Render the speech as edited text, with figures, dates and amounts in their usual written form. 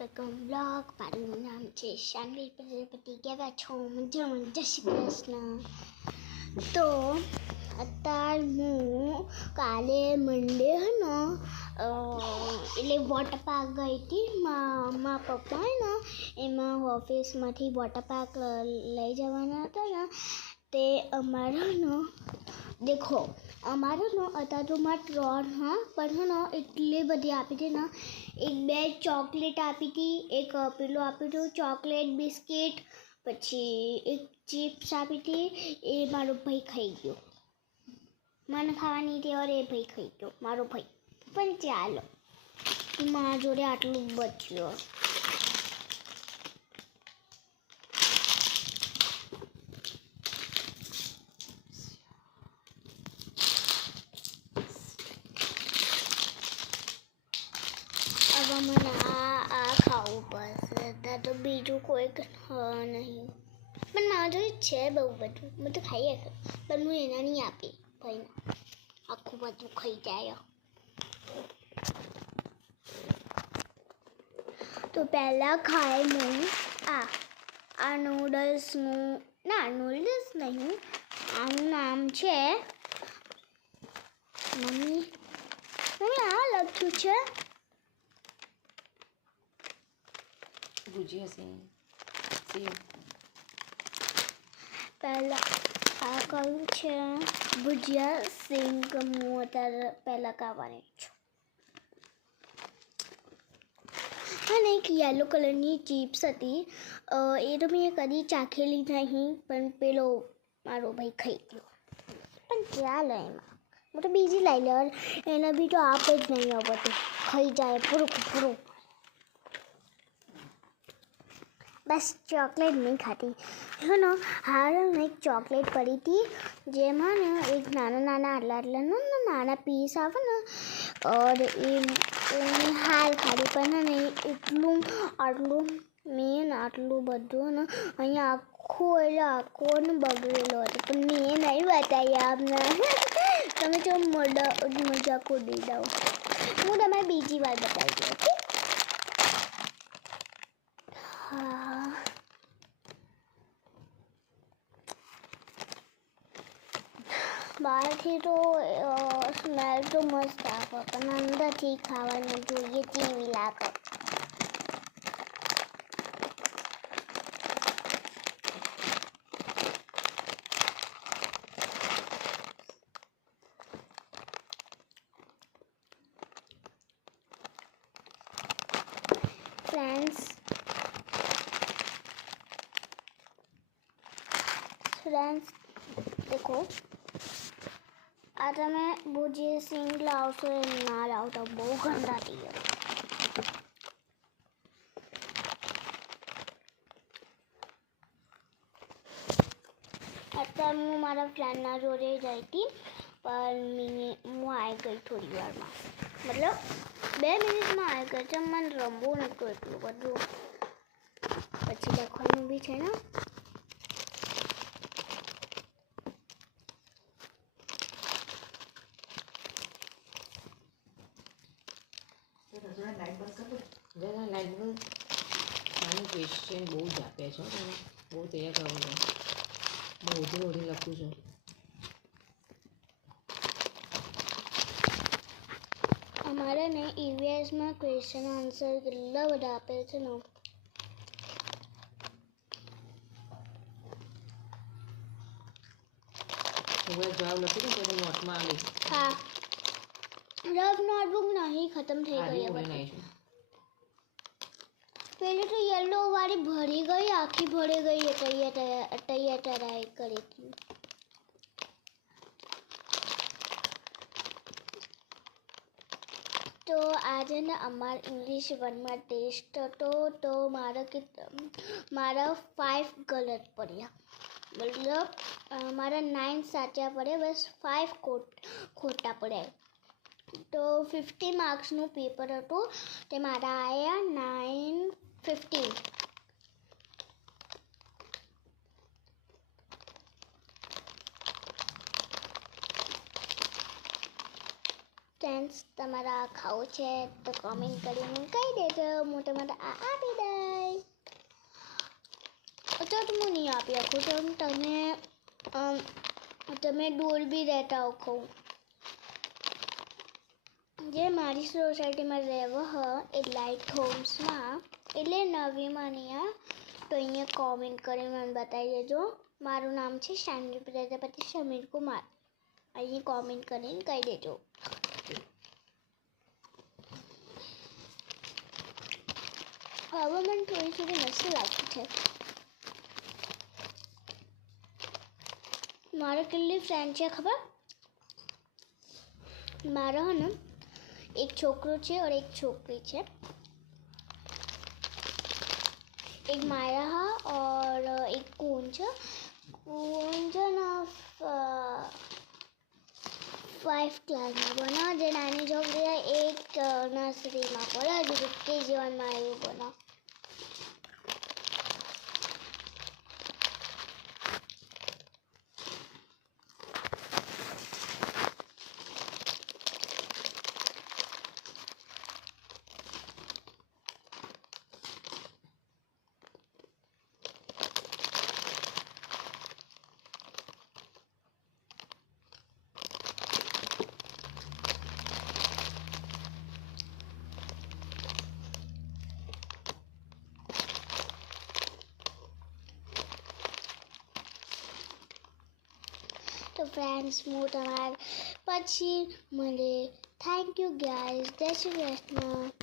Welcome blog. મારું નામ છે શાનવી પ્રજાપતિ. કેવા છો? મજામાં? જય શ્રી કૃષ્ણ. તો અત્યારે હું કાલે મંડે હે ને એટલે વોટર પાર્ક ગઈ હતી. મારા પપ્પા હે ને એમાં ઓફિસમાંથી વોટર પાર્ક લઈ જવાના હતા ને તે અમારા ને દેખો અમારા ને અત્યારે તો મારા 3 હા પણ હે ને એટલી બધી આપી હતી ને. એક 2 ચોકલેટ આપી હતી, એક પેલું આપ્યું હતું ચોકલેટ બિસ્કિટ, પછી એક ચિપ્સ આપી હતી. એ મારો ભાઈ ખાઈ ગયો. મને ખાવાની હતી और એ ભાઈ ખાઈ ગયો મારો ભાઈ. પણ ચાલો મારા જોડે આટલું બચ્યું. હવે મને આ ખાવું પડશે. ત્યાં તો બીજું કોઈ નહીં. પણ મારા જોડે છે બહુ બધું, હું તો ખાઈ શકું. પણ હું એના નહીં આપી ભાઈને. આખું બધું ખાઈ જાય. તો પહેલાં ખાય હું આ નૂડલ્સનું. ના, નૂડલ્સ નહીં, આનું નામ છે મમ્મી આ લખ્યું છે ભુજિયા સેવ. પહેલાં આ કયું છે ભુજિયા સિંગ. હું અત્યારે પહેલાં ખાવાની છું. અને એક યલો કલરની ચિપ્સ હતી. એ તો મેં કદી ચાખેલી નહીં, પણ પેલો મારો ભાઈ ખાઈ ગયો. પણ ચાલે એમાં હું તો બીજી લઈ લે. એને બી તો આપ જ નહીં આવતું, ખાઈ જાય પૂરું. બસ ચોકલેટ નહીં ખાતી. ને હાલ એક ચોકલેટ પડી હતી જેમાં ને એક નાના નાના પીસ આવે ને और એ હાલ ખાધી. પણ ને આટલું મેં આટલું બધું ને અહીંયા આખું ને બગડેલો હતો. પણ મેં નહીં બતાવી આપને. તમે જો મજાક ઉડી દઉં. હું તમારે બીજી વાર બતાવી દઉં. ઓકે? હા, બહારથી તો સ્મેલ તો મસ્ત આવે, પણ અંદરથી ખાવાનું જોઈએ કેવી લાગે. फ्रेंड्स देखो आज मैं भुजिया सिंग लावशो ना लावता बहु गंदा थी गया. અત્યારે હું મારા ફ્રેન્ડના જોડે જઈ હતી, પણ હું આવી ગઈ થોડી વારમાં. મતલબ 2 મિનિટમાં આવી ગઈ છે. મને રમવું નહોતું એટલું બધું. પછી લખવાનું બી છે ને. ક્વેશ્ચન બહુ જ આપ્યા છે. તમે બહુ તૈયાર કરવું છે. હું ઓધી લખું છું. અમારે ને ઈવીએસમાં ક્વેશ્ચન આન્સર કેટલા બધા આપે છે ને. જવાબ લખી દો તો નોટમાં આવી. હા, રફ નોટબુક નહીં, ખતમ થઈ ગઈ હવે. પેલી તો યલો વાળી ભરી ગઈ, આખી ભરી ગઈ. તૈયાર કરી હતી. તો આજે ને અમારા ઇંગ્લિશ 1માં ટેસ્ટ હતો. તો મારા 5 ગલત પડ્યા. મતલબ મારા 9 સાચા પડ્યા, બસ 5 ખોટા પડ્યા. તો 50 માર્ક્સનું પેપર હતું. તે મારા આવ્યા 915. ફ્રેન્ડ્સ, તમારા ખાવું છે તો કોમેન્ટ કરીને કહી દેજો. હું તમારા આ તો હું નહીં આપી શકું તો તમે દૂર બી રહેતા હો જે મારી સોસાયટીમાં રહેવો હ એ લાઇટ હોમ્સમાં એટલે નવીમાં નહીં તો અહીંયા કોમેન્ટ કરીને મને બતાવી દેજો. મારું નામ છે શાનવી પ્રજાપતિ સમીર કુમાર. અહીં કોમેન્ટ કરીને કહી દેજો. હવે મને થોડી થોડી મસ્ત લાગતું છે. મારે કેટલી ફ્રેન્ડ છે ખબર? મારો है ना एक छोकरो છે और एक छोकरी છે. एक माया है और एक कूंज ना 5 ક્લાસમાં બનો જે નાની છોકરી એક નર્સરીમાં પડે હજુ KG1માં એવું બનો. તો ફ્રેન્ડ્સ હું તમારા પછી મળે. Thank you guys. જય શ્રી કૃષ્ણ.